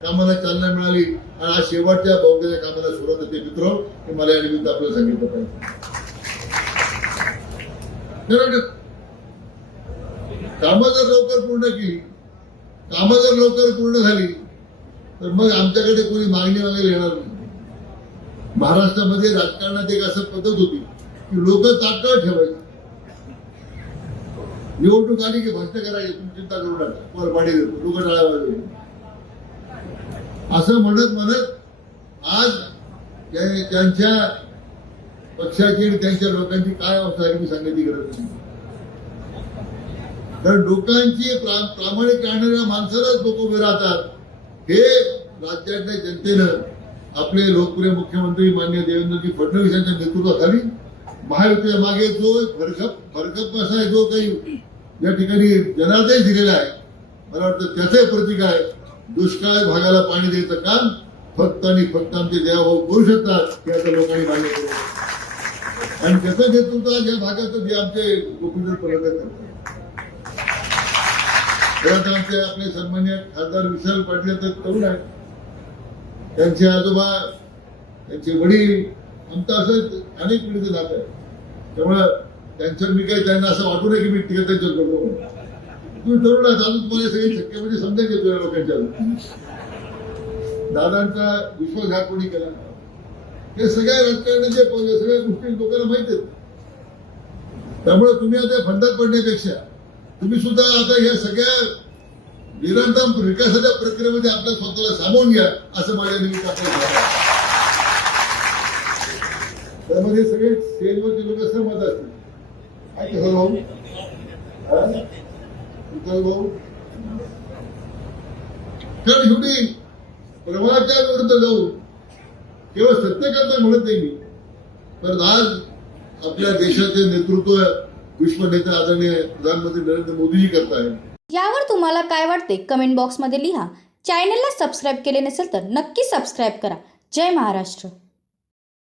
कामाला चालना मिळाली आणि आज शेवटच्या बहुतेक कामाला सुरुवात होते. मित्र हे मला या निमित्त आपल्याला सांगितलं पाहिजे. कामं जर लवकर पूर्ण केली, कामं जर लवकर पूर्ण झाली तर मग आमच्याकडे कोणी मागणी वगैरे येणार नाही. महाराष्ट्रामध्ये राजकारणात एक असं पद्धत होती की लोक ताटकळत ठेवायचे. निवडणूक आली की भ्रष्ट करायचे, तुम्ही चिंता करू नका, तुम्हाला पाणी देतो, लोक टाळ्या वाजवले. असं म्हणत म्हणत आज त्यांच्या पक्षाची आणि त्यांच्या लोकांची काय अवस्था आहे मी सांगायची गरज नाही. कारण लोकांची प्रामाणिक राहणाऱ्या माणसालाच लोक उभे राहतात. हे राज्यातल्या जनतेनं आपले लोकप्रिय मुख्यमंत्री माननीय देवेंद्रजी फडणवीस यांच्या नेतृत्वाखाली महायुतीच्या मागे जो फरकत असा जो काही या ठिकाणी जनादेश दिलेला आहे, मला वाटतं त्याचे प्रतीक आहे. दुष्काळ भागाला पाणी द्यायचं काम फक्त आणि फक्त आमचे देवाभाऊ करू शकतात, हे आता लोकांनी मान्य करू. आणि त्याचं नेतृत्व या भागात जे आमचे गोपीनाथ पडळकर करतात. आमचे आपले सन्मान्य खासदार विशाल पाटील तर तरुण आहेत, त्यांचे आजोबा, त्यांचे वडील, आमचं असं अनेक पिढीचं नातं आहे. त्यामुळं त्यांच्यावर मी काही त्यांना असं वाटू नये की मी टीका त्यांच्यावर करतो. तुम्ही तरुण आहात, अजून तुम्हाला सगळी शक्य म्हणजे समजा घेतो या लोकांच्या. दादांचा विश्वासघात कोणी केला, हे सगळ्या राजकारणाचे सगळ्या गोष्टी लोकांना माहिती आहेत. त्यामुळे तुम्ही आता फंडात पडण्यापेक्षा तुम्ही सुद्धा आता या सगळ्या निरंतर विकासाच्या प्रक्रियेमध्ये आपल्या स्वतःला सामावून घ्या, असं माझ्या निमित्त आपल्याला. त्यामध्ये सगळे स्टेजवरचे लोक सहमत असतील. काय भाऊ भाऊ, कारण शेवटी प्रवाहाच्या विरुद्ध जाऊ केवळ सत्यकर्ता म्हणत नाही मी, तर आज आपल्या देशाचे नेतृत्व विश्व नेते आदरणीय प्रधानमंत्री नरेंद्र मोदीजी करताय. यावर तुम्हाला काय वाटते कमेंट बॉक्समध्ये लिहा. चॅनलला सबस्क्राईब केले नसेल तर नक्की सबस्क्राईब करा. जय महाराष्ट्र.